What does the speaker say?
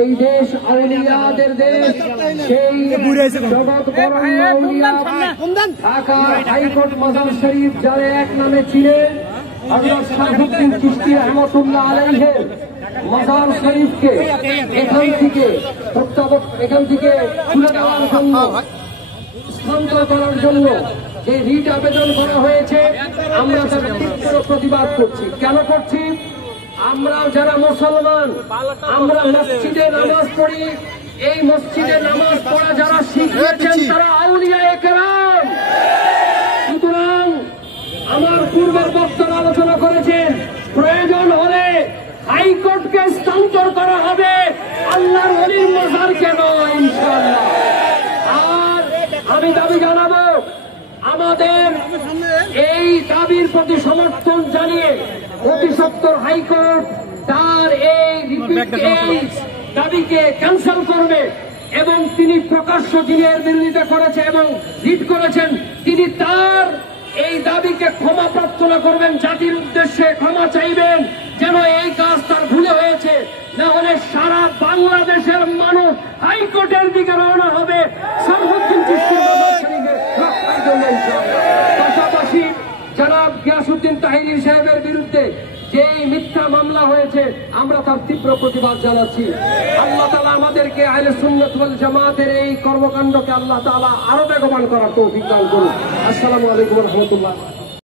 এই দেশ আউলিয়াদের দেশ। সেই জগৎ বরেণ্য আউলিয়া ঢাকা হাইকোর্ট মাজার শরীফ যারা এক নামে ছিলেন হযরত শাহাবুদ্দিন চিশতি রহমাতুল্লাহ আলাইহির মাজার শরীফকে এখান থেকে তুলে দেওয়ার জন্য, স্থানান্তর করার জন্য যে রিট আবেদন করা হয়েছে, আমরা তার তীব্র প্রতিবাদ করছি। কেন করছি? আমরা যারা মুসলমান, আমরা মসজিদে নামাজ পড়ি। এই মসজিদে নামাজ পড়া যারা শিখিয়েছেন তারা আউলিয়ায়ে কেরাম। সুতরাং আমার পূর্বের বক্তারা আলোচনা করেছেন, প্রয়োজন হলে হাইকোর্টকে স্থানান্তর করা হবে, আল্লাহর ওলির মাজারকে নয়, ইনশাআল্লাহ। আর আমি দাবি জানাবো, আমাদের এই দাবির প্রতি সমর্থন জানিয়ে অতি সত্বর হাইকোর্ট তার এই দাবিকে ক্যান্সেল করবে এবং তিনি প্রকাশ্য যিনি এর বিরোধিতা করেছে এবং রিট করেছেন, তিনি তার এই দাবিকে ক্ষমা প্রার্থনা করবেন, জাতির উদ্দেশ্যে ক্ষমা চাইবেন যেন এই কাজ তার ভুলে হয়েছে। না হলে সারা বাংলাদেশের মানুষ হাইকোর্টের দিকে রওনা হবে শাহাবুদ্দিন চিশতির মাজার শরীফে রক্ষার জন্য। পাশাপাশি জনাব গিয়াসউদ্দিন তাহিরি সাহেবের বিরুদ্ধে যে মিথ্যা মামলা হয়েছে, আমরা তার তীব্র প্রতিবাদ জানাচ্ছি। আল্লাহ তাআলা আমাদেরকে আহলে সুন্নাত ওয়াল জামাতের এই কর্মকাণ্ডকে আল্লাহ তাআলা আরো বেগবান করার তৌফিক দান করুন। আসসালামু আলাইকুম ওয়া রাহমাতুল্লাহ।